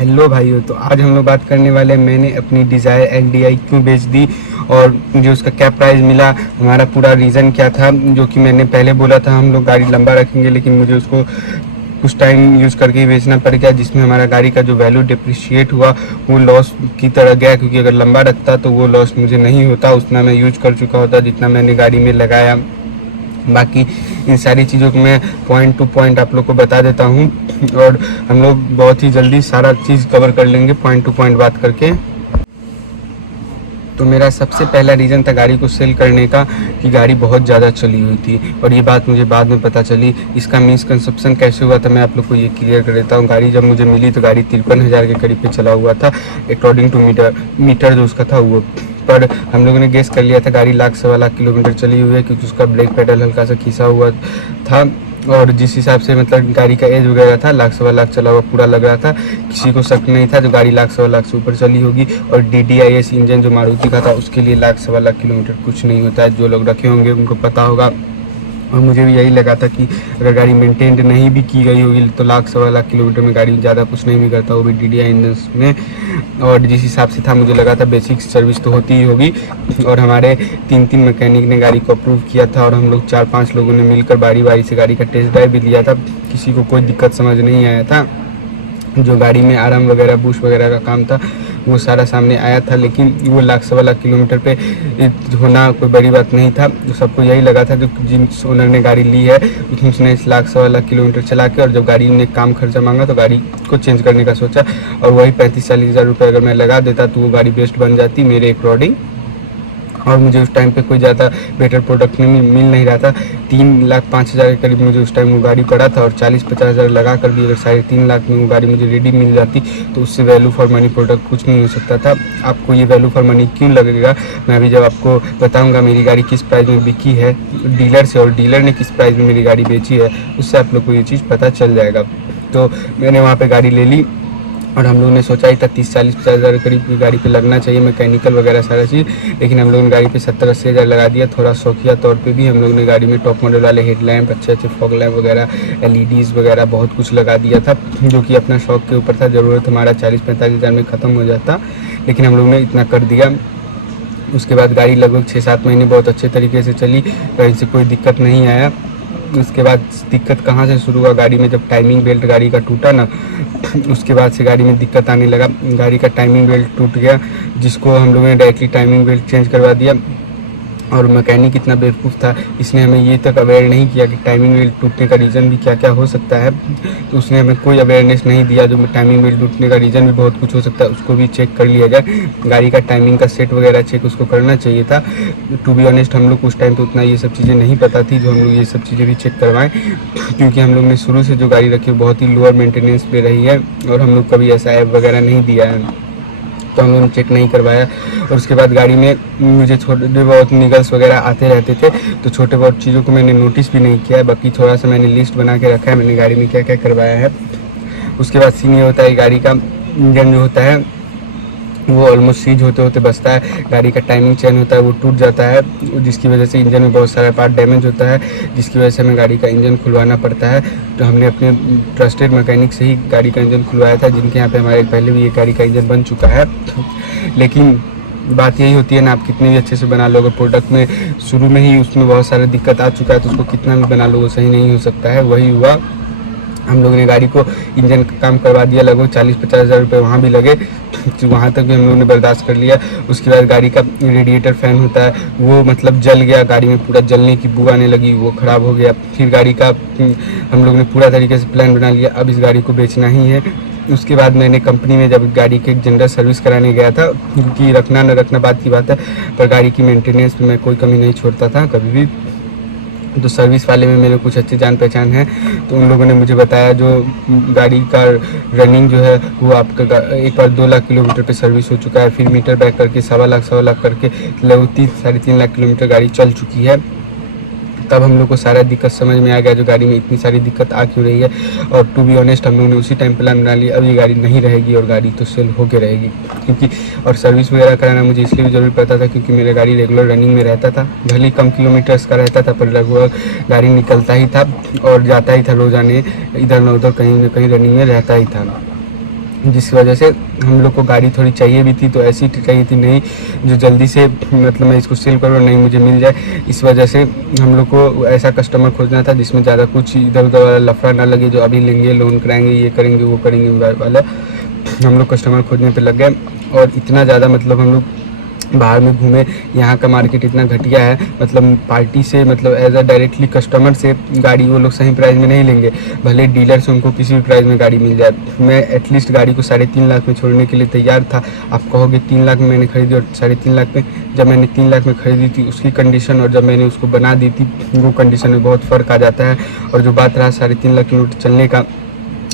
Hello भाइयों, तो आज हम लोग बात करने वाले हैं मैंने अपनी डिज़ायर एलडीआई क्यों बेच दी और मुझे उसका क्या प्राइस मिला, हमारा पूरा रीज़न क्या था। जो कि मैंने पहले बोला था हम लोग गाड़ी लंबा रखेंगे, लेकिन मुझे उसको कुछ टाइम यूज़ करके ही बेचना पड़ गया, जिसमें हमारा गाड़ी का जो वैल्यू डिप्रिशिएट हुआ वो लॉस की तरह गया। क्योंकि अगर लंबा रखता तो वो लॉस मुझे नहीं होता, उतना मैं यूज कर चुका होता जितना मैंने गाड़ी में लगाया। बाकी इन सारी चीज़ों को मैं पॉइंट टू पॉइंट आप लोग को बता देता हूँ और हम लोग बहुत ही जल्दी सारा चीज़ कवर कर लेंगे पॉइंट टू पॉइंट बात करके। तो मेरा सबसे पहला रीज़न था गाड़ी को सेल करने का कि गाड़ी बहुत ज़्यादा चली हुई थी, और ये बात मुझे बाद में पता चली। इसका मिसकंसेप्शन कैसे हुआ था मैं आप लोग को ये क्लियर कर देता हूँ। गाड़ी जब मुझे मिली तो गाड़ी 53,000 के करीब पे चला हुआ था, अकॉर्डिंग टू मीटर जो उसका था वो। पर हम लोगों ने गेस कर लिया था गाड़ी लाख सवा लाख किलोमीटर चली हुई है, क्योंकि उसका ब्रेक पेडल हल्का सा खिंचा हुआ था, और जिस हिसाब से मतलब गाड़ी का एज वगैरह था लाख सवा लाख चला हुआ पूरा लग रहा था। किसी को शक नहीं था जो गाड़ी लाख सवा लाख से ऊपर चली होगी। और DDIS इंजन जो मारुति का था उसके लिए लाख सवा लाख किलोमीटर कुछ नहीं होता है, जो लोग रखे होंगे उनको पता होगा। और मुझे भी यही लगा था कि अगर गाड़ी मेंटेन नहीं भी की गई होगी तो लाख सवा लाख किलोमीटर में गाड़ी ज़्यादा कुछ नहीं भी करता, वो भी DDI इंजन में। और जिस हिसाब से था मुझे लगा था बेसिक सर्विस तो होती ही होगी। और हमारे 3 मैकेनिक ने गाड़ी को अप्रूव किया था, और हम लोग 4-5 लोगों ने मिलकर बारी बारी से गाड़ी का टेस्ट ड्राइव भी लिया था। किसी को कोई दिक्कत समझ नहीं आया था। जो गाड़ी में आराम वगैरह बूस्ट वगैरह का काम था वो सारा सामने आया था, लेकिन वो लाख सवा लाख किलोमीटर पे होना कोई बड़ी बात नहीं था। तो सबको यही लगा था जो जिस ओनर ने गाड़ी ली है उसने इस लाख सवा लाख किलोमीटर चला के, और जब गाड़ी ने काम खर्चा मांगा तो गाड़ी को चेंज करने का सोचा, और वही 35-40 हज़ार रुपये अगर मैं लगा देता तो वो गाड़ी बेस्ट बन जाती मेरे अकॉर्डिंग। और मुझे उस टाइम पे कोई ज़्यादा बेटर प्रोडक्ट नहीं मिल नहीं रहा था। 3,05,000 के करीब मुझे उस टाइम वो गाड़ी पड़ा था, और 40-50 हज़ार लगा कर भी अगर 3.5 लाख में वो गाड़ी मुझे रेडी मिल जाती तो उससे वैल्यू फॉर मनी प्रोडक्ट कुछ नहीं हो सकता था। आपको ये वैल्यू फॉर मनी क्यों लगेगा मैं अभी जब आपको बताऊँगा मेरी गाड़ी किस प्राइस में बिकी है डीलर से, और डीलर ने किस प्राइस में मेरी गाड़ी बेची है, उससे आप लोग को ये चीज़ पता चल जाएगा। तो मैंने वहाँ पर गाड़ी ले ली, और हम लोगों ने सोचा ही था 30-40-50 हज़ार करीब की गाड़ी पे लगना चाहिए मैकेनिकल वगैरह सारा चीज़, लेकिन हम लोगों ने गाड़ी पे 70-80 हज़ार लगा दिया। थोड़ा शौकिया तौर पे भी हम लोगों ने गाड़ी में टॉप मॉडल वाले हेडलैम्प, अच्छे फॉग लैम्प वगैरह, LEDs वगैरह बहुत कुछ लगा दिया था, जो कि अपना शौक के ऊपर था। ज़रूरत हमारा 40-45 हज़ार में ख़त्म हो जाता, लेकिन हम लोगों ने इतना कर दिया। उसके बाद गाड़ी लगभग 6-7 महीने बहुत अच्छे तरीके से चली, कहीं से कोई दिक्कत नहीं आया। उसके बाद दिक्कत कहाँ से शुरू हुआ, गाड़ी में जब टाइमिंग बेल्ट गाड़ी का टूटा ना, उसके बाद से गाड़ी में दिक्कत आने लगा। गाड़ी का टाइमिंग बेल्ट टूट गया, जिसको हम लोगों ने डायरेक्टली टाइमिंग बेल्ट चेंज करवा दिया। और मैकेनिक इतना बेवकूफ़ था, इसने हमें ये तक अवेयर नहीं किया कि टाइमिंग बेल्ट टूटने का रीज़न भी क्या क्या हो सकता है। तो उसने हमें कोई अवेयरनेस नहीं दिया जो टाइमिंग बेल्ट टूटने का रीज़न भी बहुत कुछ हो सकता है, उसको भी चेक कर लिया जाए। गाड़ी का टाइमिंग का सेट वगैरह चेक उसको करना चाहिए था। टू बी ऑनेस्ट हम लोग उस टाइम तो उतना ये सब चीज़ें नहीं पता थी जो हम लोग ये सब चीज़ें भी चेक करवाएं, क्योंकि हम लोग ने शुरू से जो गाड़ी रखी है बहुत ही लोअर मेंटेनेंस पे रही है, और हम लोग कभी ऐसा ऐप वगैरह नहीं दिया है, तो हम लोगों ने चेक नहीं करवाया। और उसके बाद गाड़ी में मुझे छोटे बहुत निगल्स वगैरह आते रहते थे, तो छोटे बहुत चीज़ों को मैंने नोटिस भी नहीं किया है। बाकी थोड़ा सा मैंने लिस्ट बना के रखा है मैंने गाड़ी में क्या क्या करवाया है। उसके बाद सीन ये होता है गाड़ी का इंजन जो होता है वो ऑलमोस्ट सीज होते होते बचता है। गाड़ी का टाइमिंग चेन होता है वो टूट जाता है, जिसकी वजह से इंजन में बहुत सारा पार्ट डैमेज होता है, जिसकी वजह से हमें गाड़ी का इंजन खुलवाना पड़ता है। तो हमने अपने ट्रस्टेड मैकेनिक से ही गाड़ी का इंजन खुलवाया था, जिनके यहाँ पे हमारे पहले भी ये गाड़ी का इंजन बन चुका है। लेकिन बात यही होती है ना, आप कितने भी अच्छे से बना लोगे प्रोडक्ट में शुरू में ही उसमें बहुत सारा दिक्कत आ चुका है, तो उसको कितना भी बना लो वो सही नहीं हो सकता है। वही हुआ, हम लोगों ने गाड़ी को इंजन का काम करवा दिया, लगभग 40-50 हज़ार रुपये वहाँ भी लगे, तो वहाँ तक भी हम लोगों ने बर्दाश्त कर लिया। उसके बाद गाड़ी का रेडिएटर फ़ैन होता है वो मतलब जल गया, गाड़ी में पूरा जलने की बू आने लगी, वो ख़राब हो गया। फिर गाड़ी का हम लोग ने पूरा तरीके से प्लान बना लिया, अब इस गाड़ी को बेचना ही है। उसके बाद मैंने कंपनी में जब गाड़ी के जनरल सर्विस कराने गया था, क्योंकि रखना न रखना बात की बात है, पर गाड़ी की मेंटेनेंस में मैं कोई कमी नहीं छोड़ता था कभी भी। तो सर्विस वाले में मेरे कुछ अच्छे जान पहचान है, तो उन लोगों ने मुझे बताया जो गाड़ी का रनिंग जो है वो आपका एक बार 2 लाख किलोमीटर पे सर्विस हो चुका है, फिर मीटर बैक करके 1.25 लाख करके लगभग 3-3.5 लाख किलोमीटर गाड़ी चल चुकी है। तब हम लोग को सारा दिक्कत समझ में आ गया जो गाड़ी में इतनी सारी दिक्कत आ क्यों रही है। और टू बी ऑनेस्ट हम लोगों ने उसी टाइम प्लान बना लिया, अब ये गाड़ी नहीं रहेगी और गाड़ी तो सेल होके रहेगी। क्योंकि और सर्विस वगैरह कराना मुझे इसलिए भी ज़रूरी पड़ता था क्योंकि मेरा गाड़ी रेगुलर रनिंग में रहता था, भले ही कम किलोमीटर्स का रहता था पर लगभग गाड़ी निकलता ही था और जाता ही था रोज़ाने, इधर न उधर कहीं न कहीं रनिंग में रहता ही था। जिस वजह से हम लोग को गाड़ी थोड़ी चाहिए भी थी, तो ऐसी चाहिए थी नहीं जो जल्दी से मतलब मैं इसको सेल करूँ नहीं मुझे मिल जाए। इस वजह से हम लोग को ऐसा कस्टमर खोजना था जिसमें ज़्यादा कुछ इधर उधर वाला लफड़ा ना लगे, जो अभी लेंगे लोन कराएंगे ये करेंगे वो करेंगे वाला हम लोग कस्टमर खोजने पे लग गए। और इतना ज़्यादा मतलब हम लोग बाहर में घूमे, यहाँ का मार्केट इतना घटिया है, मतलब पार्टी से मतलब एज अ डायरेक्टली कस्टमर से गाड़ी वो लोग सही प्राइस में नहीं लेंगे, भले डीलर से उनको किसी भी प्राइस में गाड़ी मिल जाए। मैं एटलीस्ट गाड़ी को 3.5 लाख में छोड़ने के लिए तैयार था। आप कहोगे 3 लाख में मैंने खरीदी और 3.5 लाख में, जब मैंने 3 लाख में खरीदी थी उसकी कंडीशन और जब मैंने उसको बना दी थी वो कंडीशन में बहुत फ़र्क आ जाता है। और जो बात रहा 3.5 लाख किलोमीटर चलने का,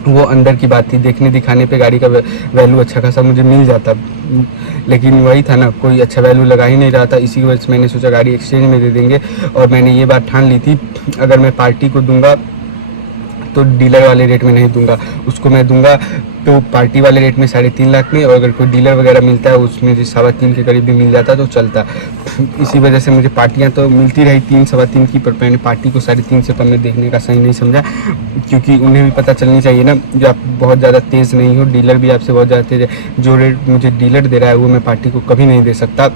वो अंदर की बात थी, देखने दिखाने पे गाड़ी का वैल्यू अच्छा खासा मुझे मिल जाता, लेकिन वही था ना, कोई अच्छा वैल्यू लगा ही नहीं रहा था। इसी वजह से मैंने सोचा गाड़ी एक्सचेंज में दे देंगे। और मैंने ये बात ठान ली थी, अगर मैं पार्टी को दूंगा तो डीलर वाले रेट में नहीं दूंगा, उसको मैं दूंगा तो पार्टी वाले रेट में 3.5 लाख में। और अगर कोई डीलर वगैरह मिलता है उसमें जो 3.25 के करीब भी मिल जाता तो चलता। इसी वजह से मुझे पार्टियां तो मिलती रही 3 3.25 की, पर मैंने पार्टी को 3.5 से कम में देखने का सही नहीं समझा, क्योंकि उन्हें भी पता चलनी चाहिए ना जो आप बहुत ज़्यादा तेज़ नहीं हो, डीलर भी आपसे बहुत ज़्यादा तेज़ है। जो रेट मुझे डीलर दे रहा है वो मैं पार्टी को कभी नहीं दे सकता।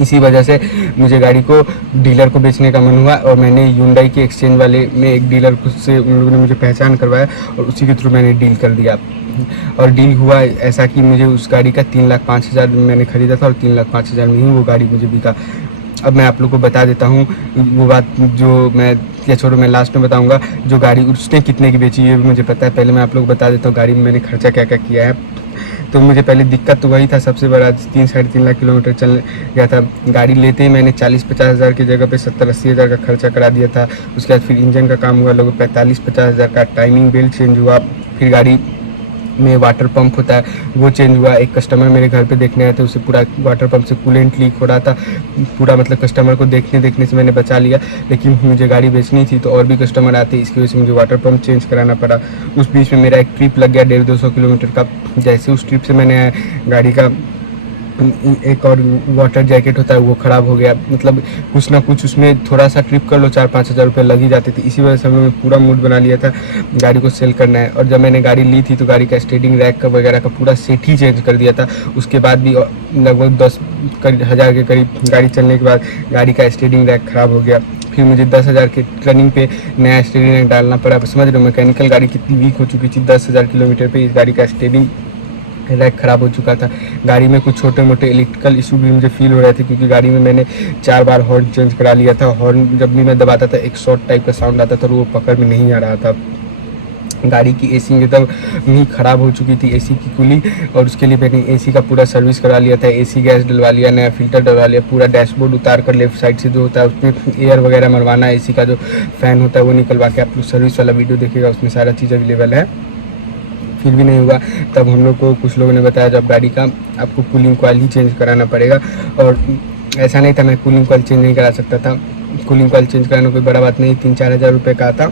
इसी वजह से मुझे गाड़ी को डीलर को बेचने का मन हुआ और मैंने ह्युंडई के एक्सचेंज वाले में एक डीलर खुद से उन लोगों ने मुझे पहचान करवाया और उसी के थ्रू मैंने डील कर दिया। और डील हुआ ऐसा कि मुझे उस गाड़ी का 3,05,000 में मैंने ख़रीदा था और 3,05,000 में ही वो गाड़ी मुझे बिका। अब मैं आप लोग को बता देता हूँ वो बात जो मैं, या छोड़ो मैं लास्ट में बताऊँगा जो गाड़ी उसने कितने की बेची ये भी मुझे पता है। पहले मैं आप लोग को बता देता हूँ गाड़ी में मैंने खर्चा क्या क्या किया है। तो मुझे पहले दिक्कत तो वही था सबसे बड़ा, 3-3.5 लाख किलोमीटर चल गया था। गाड़ी लेते ही मैंने 40-50 हज़ार की जगह पे 70-80 हज़ार का खर्चा करा दिया था। उसके बाद फिर इंजन का काम हुआ लगभग 45-50 हज़ार का, टाइमिंग बेल्ट चेंज हुआ, फिर गाड़ी में वाटर पंप होता है वो चेंज हुआ। एक कस्टमर मेरे घर पे देखने आए थे, उसे पूरा वाटर पंप से कूलेंट लीक हो रहा था पूरा, मतलब कस्टमर को देखने से मैंने बचा लिया। लेकिन मुझे गाड़ी बेचनी थी तो और भी कस्टमर आते, इसकी वजह से मुझे वाटर पंप चेंज कराना पड़ा। उस बीच में मेरा एक ट्रिप लग गया 150-200 किलोमीटर का। जैसे उस ट्रिप से मैंने गाड़ी का एक और वाटर जैकेट होता है वो ख़राब हो गया, मतलब कुछ ना कुछ उसमें थोड़ा सा ट्रिप कर लो 4-5 हज़ार रुपये लग ही जाते थे। इसी वजह से हमने पूरा मूड बना लिया था गाड़ी को सेल करना है। और जब मैंने गाड़ी ली थी तो गाड़ी का स्टेयरिंग रैक का वगैरह का पूरा सेट ही चेंज कर दिया था। उसके बाद भी लगभग 10 हज़ार के करीब गाड़ी चलने के बाद गाड़ी का स्टेयरिंग रैक ख़राब हो गया। फिर मुझे 10,000 के रनिंग पे नया स्टेयरिंग रैक डालना पड़ा। समझ रहे हो मैकेनिकल गाड़ी कितनी वीक हो चुकी थी, 10,000 किलोमीटर पे इस गाड़ी का स्टेयरिंग रैक ख़राब हो चुका था। गाड़ी में कुछ छोटे मोटे इलेक्ट्रिकल इशू भी मुझे फील हो रहे थे, क्योंकि गाड़ी में मैंने 4 बार हॉर्न चेंज करा लिया था। हॉर्न जब भी मैं दबाता था एक शॉर्ट टाइप का साउंड आता था और वो पकड़ में नहीं आ रहा था। गाड़ी की एसी एकदम ही ख़राब हो चुकी थी, एसी की कूलिंग, और उसके लिए मैंने एसी का पूरा सर्विस करा लिया था। एसी गैस डलवा लिया, नया फिल्टर डलवा लिया, पूरा डैशबोर्ड उतार कर लेफ्ट साइड से जो होता है उसमें एयर वगैरह मरवाना, एसी का जो फ़ैन होता है वो निकलवा के, आप लोग सर्विस वाला वीडियो देखिएगा उसमें सारा चीज़ अवेलेबल है। फिर भी नहीं हुआ, तब हम लोग को कुछ लोगों ने बताया जब गाड़ी का आपको कूलिंग कॉइल ही चेंज कराना पड़ेगा। और ऐसा नहीं था मैं कूलिंग कॉइल चेंज नहीं करा सकता था, कूलिंग कॉइल चेंज कराना कोई बड़ा बात नहीं, 3-4 हज़ार रुपये का आता,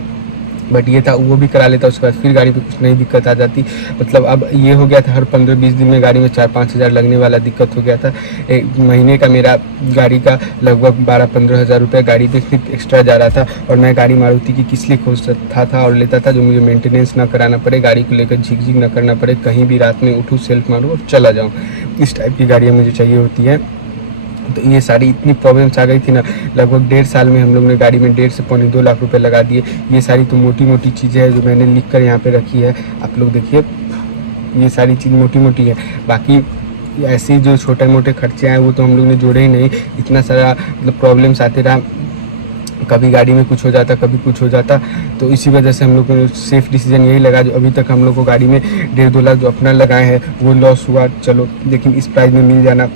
बट ये था वो भी करा लेता। उसके बाद फिर गाड़ी पे कुछ नई दिक्कत आ जाती, मतलब अब ये हो गया था हर 15-20 दिन में गाड़ी में 4-5 हज़ार लगने वाला दिक्कत हो गया था। एक महीने का मेरा गाड़ी का लगभग 12-15 हज़ार रुपये गाड़ी पे सिर्फ एक्स्ट्रा जा रहा था। और मैं गाड़ी मारुति की किस लिए खोजता था और लेता था, जो मुझे मेंटेनेंस ना कराना पड़े, गाड़ी को लेकर झिक झिक ना करना पड़े, कहीं भी रात में उठूँ सेल्फ मारूँ और चला जाऊँ, इस टाइप की गाड़ियाँ मुझे चाहिए होती है। तो ये सारी इतनी प्रॉब्लम्स आ गई थी ना, लगभग 1.5 साल में हम लोग ने गाड़ी में 1.5 से 2.25 लाख रुपए लगा दिए। ये सारी तो मोटी मोटी चीज़ें हैं जो मैंने लिख कर यहाँ पे रखी है, आप लोग देखिए, ये सारी चीज़ मोटी मोटी है। बाकी ऐसे जो छोटे मोटे खर्चे हैं वो तो हम लोग ने जोड़े ही नहीं, इतना सारा मतलब प्रॉब्लम्स आते रहा, कभी गाड़ी में कुछ हो जाता कभी कुछ हो जाता। तो इसी वजह से हम लोग को सेफ डिसीजन यही लगा, जो अभी तक हम लोग को गाड़ी में 1.5-2 लाख जो अपना लगाए हैं वो लॉस हुआ, चलो लेकिन इस प्राइस में मिल जाना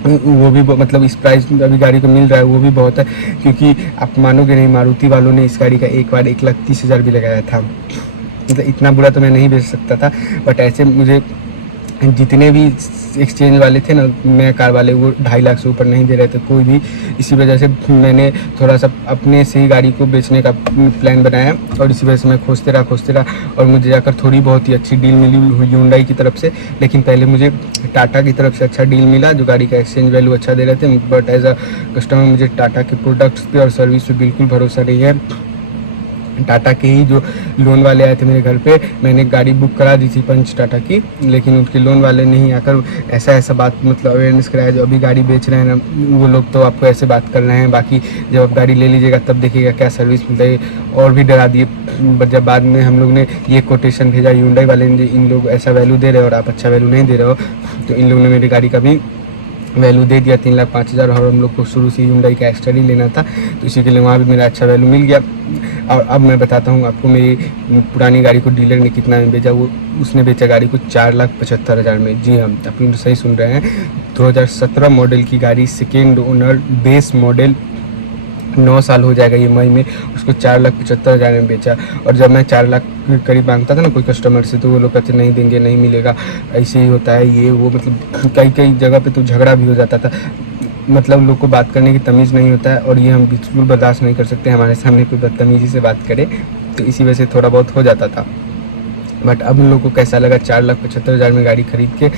वो भी मतलब इस प्राइस में अभी गाड़ी को मिल रहा है वो भी बहुत है। क्योंकि आप मानोगे नहीं, मारुति वालों ने इस गाड़ी का एक बार 1,30,000 भी लगाया था, मतलब इतना बुरा तो मैं नहीं बेच सकता था। बट ऐसे मुझे जितने भी एक्सचेंज वाले थे ना नए कार वाले, वो 2.5 लाख से ऊपर नहीं दे रहे थे कोई भी। इसी वजह से मैंने थोड़ा सा अपने से ही गाड़ी को बेचने का प्लान बनाया और इसी वजह से मैं खोजते रहा और मुझे जाकर थोड़ी बहुत ही अच्छी डील मिली ह्युंडई की तरफ से। लेकिन पहले मुझे टाटा की तरफ से अच्छा डील मिला, जो गाड़ी का एक्सचेंज वैल्यू अच्छा दे रहे थे। बट एज अ कस्टमर मुझे टाटा के प्रोडक्ट्स पे और सर्विस पे बिल्कुल भरोसा नहीं है। टाटा के ही जो लोन वाले आए थे मेरे घर पे, मैंने गाड़ी बुक करा दी थी पंच टाटा की, लेकिन उनके लोन वाले नहीं आकर ऐसा बात मतलब अवेयरनेस कराया। जो अभी गाड़ी बेच रहे हैं ना वो लोग तो आपको ऐसे बात कर रहे हैं, बाकी जब आप गाड़ी ले लीजिएगा तब देखिएगा क्या सर्विस मिलता है, और भी डरा दिए। जब बाद में हम लोग ने ये कोटेशन भेजा Hyundai वाले ने, इन लोग ऐसा वैल्यू दे रहे हो और आप अच्छा वैल्यू नहीं दे रहे हो, तो इन लोगों ने मेरी गाड़ी का भी वैल्यू दे दिया 3,05,000। और हम लोग को शुरू से Hyundai का एक्स्ट्रा ही लेना था, तो इसी के लिए वहाँ भी मेरा अच्छा वैल्यू मिल गया। और अब मैं बताता हूँ आपको मेरी पुरानी गाड़ी को डीलर ने कितना में बेचा। वो उसने बेचा गाड़ी को 4,75,000 में। जी हाँ, आप लोग सही सुन रहे हैं, 2017 मॉडल की गाड़ी, सेकेंड ओनर, बेस मॉडल, 9 साल हो जाएगा ये मई में, उसको 4,75,000 में बेचा। और जब मैं 4 लाख के करीब मांगता था ना कोई कस्टमर से, तो वो लोग कहते नहीं देंगे, नहीं मिलेगा, ऐसे ही होता है ये वो, मतलब कई जगह पे तो झगड़ा भी हो जाता था। मतलब लोग को बात करने की तमीज़ नहीं होता है, और ये हम बिल्कुल बर्दाश्त नहीं कर सकते हमारे सामने कोई बदतमीज़ी से बात करे, तो इसी वजह से थोड़ा बहुत हो जाता था। बट अब उन लोगों को कैसा लगा 4,75,000 में गाड़ी खरीद के,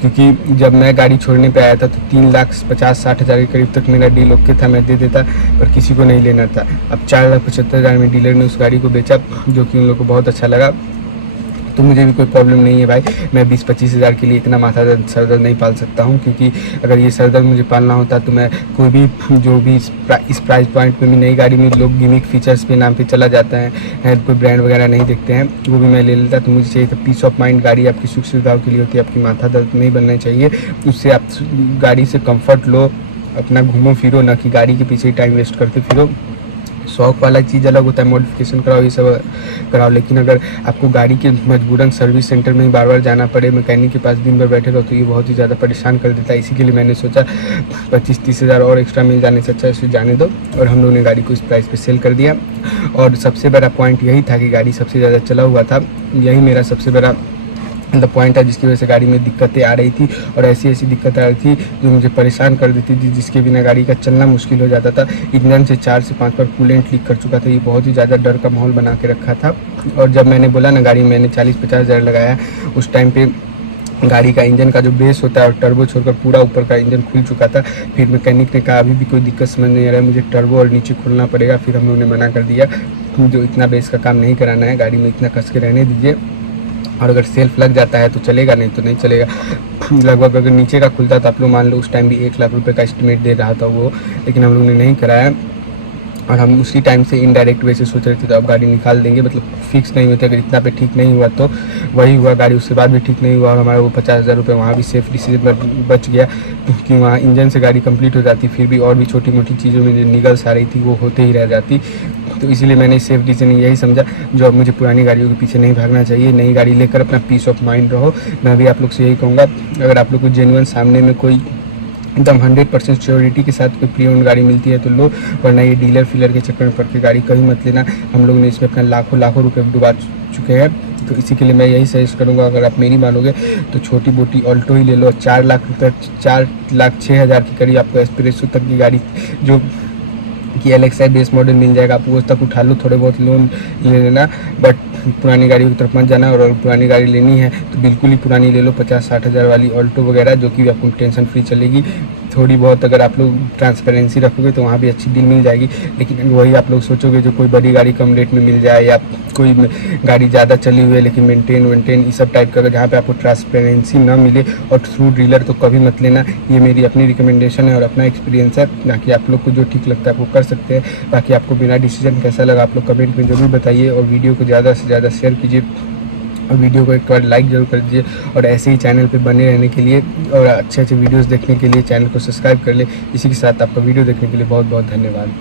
क्योंकि जब मैं गाड़ी छोड़ने पे आया था तो 3,50,60,000 के करीब तक मेरा डील ओके था, मैं दे देता, पर किसी को नहीं लेना था। अब 4,75,000 में डीलर ने उस गाड़ी को बेचा, जो कि उन लोगों को बहुत अच्छा लगा। तो मुझे भी कोई प्रॉब्लम नहीं है भाई, मैं 20-25 हज़ार के लिए इतना माथा दर्द सर दर्द नहीं पाल सकता हूँ, क्योंकि अगर ये सर दर्द मुझे पालना होता तो मैं कोई भी जो भी इस प्राइस पॉइंट पे भी नई गाड़ी में लोग गिमिक फीचर्स पे नाम पे चला जाता है, कोई ब्रांड वगैरह नहीं देखते हैं, वो भी मैं ले लेता। तो मुझे चाहिए था पीस ऑफ माइंड, गाड़ी आपकी सुख सुविधाओं के लिए होती है, आपकी माथा दर्द नहीं बनना चाहिए, उससे आप गाड़ी से कम्फर्ट लो, अपना घूमो फिरो, ना कि गाड़ी के पीछे ही टाइम वेस्ट करते फिरो। शौक वाला चीज़ अलग होता है, मॉडिफिकेशन कराओ, ये सब कराओ, लेकिन अगर आपको गाड़ी के मजबूरन सर्विस सेंटर में ही बार बार जाना पड़े, मैकेनिक के पास दिन भर बैठे रहो, तो ये बहुत ही ज़्यादा परेशान कर देता है। इसी के लिए मैंने सोचा 25-30 हज़ार और एक्स्ट्रा मिल जाने से अच्छा इसे जाने दो, और हम लोगों ने गाड़ी को इस प्राइस पे सेल कर दिया। और सबसे बड़ा पॉइंट यही था कि गाड़ी सबसे ज़्यादा चला हुआ था, यही मेरा सबसे बड़ा मतलब पॉइंट है, जिसकी वजह से गाड़ी में दिक्कतें आ रही थी, और ऐसी दिक्कतें आ रही थी जो मुझे परेशान कर देती थी, जिसके बिना गाड़ी का चलना मुश्किल हो जाता था। इंजन से 4 से 5 बार कूलेंट लीक कर चुका था, ये बहुत ही ज़्यादा डर का माहौल बना के रखा था। और जब मैंने बोला ना गाड़ी मैंने 40-50 हज़ार लगाया, उस टाइम पे गाड़ी का इंजन का जो बेस होता है और टर्बो छोड़कर पूरा ऊपर का इंजन खुल चुका था। फिर मैकेनिक ने कहा अभी भी कोई दिक्कत समझ नहीं आ रहा है, मुझे टर्बो और नीचे खोलना पड़ेगा। फिर हम लोगों ने मना कर दिया, जो इतना बेस का काम नहीं कराना है, गाड़ी में इतना कस के रहने दीजिए, और अगर सेल्फ लग जाता है तो चलेगा, नहीं तो नहीं चलेगा। लगभग अगर नीचे का खुलता तो आप लोग मान लो उस टाइम भी 1 लाख रुपए का एस्टिमेट दे रहा था वो, लेकिन हम लोग ने नहीं कराया। और हम उसी टाइम से इनडायरेक्ट वे से सोच रहे थे तो अब गाड़ी निकाल देंगे, मतलब फिक्स नहीं होते, अगर इतना पे ठीक नहीं हुआ तो वही हुआ, गाड़ी उसके बाद भी ठीक नहीं हुआ, और हमारा वो 50,000 रुपये वहाँ भी सेफ डिसीजन बच गया, क्योंकि वहाँ इंजन से गाड़ी कंप्लीट हो जाती, फिर भी और भी छोटी मोटी चीज़ों में जो निगल्स आ रही थी वो होते ही रह जाती। तो इसीलिए मैंने सेफ डिसीजन यही समझा, जो अब मुझे पुरानी गाड़ियों के पीछे नहीं भागना चाहिए, नई गाड़ी लेकर अपना पीस ऑफ माइंड रहो। मैं भी आप लोग से यही कहूँगा, अगर आप लोग को जेन्युइन सामने में कोई एकदम 100% श्योरिटी के साथ कोई प्री ओन्ड गाड़ी मिलती है तो लो, वरना ये डीलर फीलर के चक्कर में पड़ के गाड़ी कभी मत लेना। हम लोग ने इसमें अपना लाखों रुपए डुबा चुके हैं, तो इसी के लिए मैं यही सजेस्ट करूँगा, अगर आप मेरी मानोगे तो छोटी मोटी ऑल्टो ही ले लो। 4 लाख रुपये, 4,06,000 की करीब आपको एस्पिरेसो तक की गाड़ी जो कि LXi बेस मॉडल मिल जाएगा, आप वो तक उठा लो, थोड़े बहुत लोन ले लेना, बट पुरानी गाड़ी की तरफ मत जाना। और अगर पुरानी गाड़ी लेनी है तो बिल्कुल ही पुरानी ले लो, 50-60 हज़ार वाली ऑल्टो वगैरह, जो कि आपको टेंशन फ्री चलेगी। थोड़ी बहुत अगर आप लोग ट्रांसपेरेंसी रखोगे तो वहाँ भी अच्छी डील मिल जाएगी, लेकिन वही आप लोग सोचोगे जो कोई बड़ी गाड़ी कम रेट में मिल जाए, या कोई गाड़ी ज़्यादा चली हुई है लेकिन मेंटेन इस सब टाइप का, जहाँ पे आपको ट्रांसपेरेंसी ना मिले और थ्रू डीलर, तो कभी मत लेना। ये मेरी अपनी रिकमेंडेशन है और अपना एक्सपीरियंस है, बाकी आप लोग को जो ठीक लगता है वो कर सकते हैं। बाकी आपको मेरा डिसीजन कैसा लगा आप लोग कमेंट में ज़रूर बताइए, और वीडियो को ज़्यादा से ज़्यादा शेयर कीजिए, और वीडियो को एक बार लाइक जरूर कर दीजिए। और ऐसे ही चैनल पे बने रहने के लिए और अच्छे वीडियोस देखने के लिए चैनल को सब्सक्राइब कर ले। इसी के साथ आपका वीडियो देखने के लिए बहुत बहुत धन्यवाद।